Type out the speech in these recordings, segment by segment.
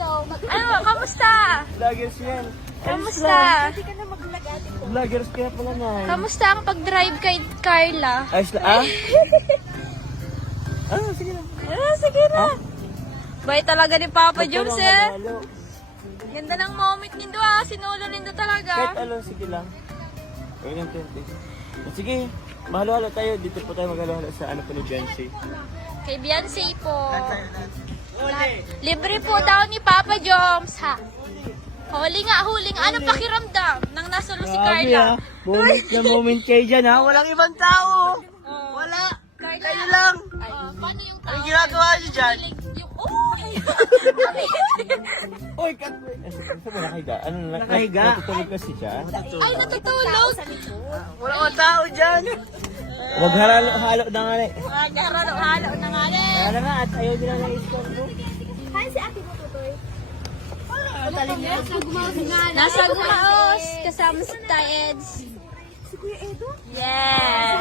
So, kamusta? Vloggers yan. Kamusta? Hindi ka na mag-vlog ate ko. Vloggers kaya pala na. Kamusta ang pag-drive kay Carla? Ayos lang, ah? Sige lang. Sige na. Bay talaga ni Papa Ito Joms lang, eh. halo-halo. Ganda ng moment nindo sinulo nindo Kahit talaga. sige lang. Gawin ng 20. Sige, mahalo-halo tayo. Dito po tayo maghalo-halo sa ano po ni Beyonce. Kay Beyonce po. Libre po daw ni Papa Joms ha. Huli nga. Anong pakiramdam nang nasulo si Carla? Moment na moment kayo dyan ha. Walang ibang tao. Wala. Carla. Kayo lang. Paano yung tao? Anong ginagawa niyo dyan? Oy, kat... Saan mo nakahiga? Ano na? Nakahiga? Natutulog kasi siya. Ay, natutulog. Wala mga tao dyan. Huwag halo na nga eh. Halo na nga rin. Kaya na nga at ayaw nila na i-score mo. Hi, si ate mo, Tutoy. Nasa Gumaos, kasama si Taeds. Si Kuya Edo? Yes!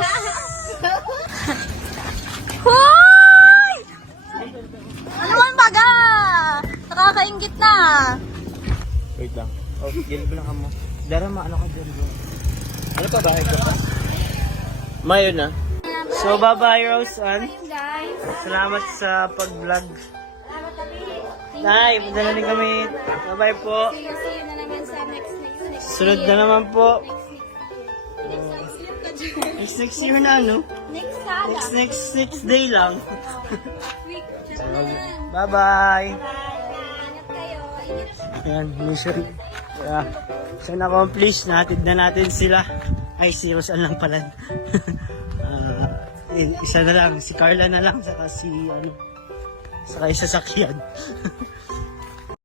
Hoy! Ano man baga? Nakakaingit na. Wait lang. Oh, gilid lang ka mo. Darama, ano ka dyan bro? Ano pa ba? Mayo na. So, bye-bye, Roseanne. Guys, Salamat sa pag-vlog. Nay, padala din kami. Bye-bye po. see you na naman sa next Sunod na naman po. Next year na, no? Next sala. Next day lang. Week. Chat na lang. Bye-bye. Ingat kayo. Ayan, mission. Yeah. Mission accomplished. Natin na natin sila. Ay, si Roseanne lang pala. Isa na lang. Si Carla na lang. Saka si, saka yung sasakyan.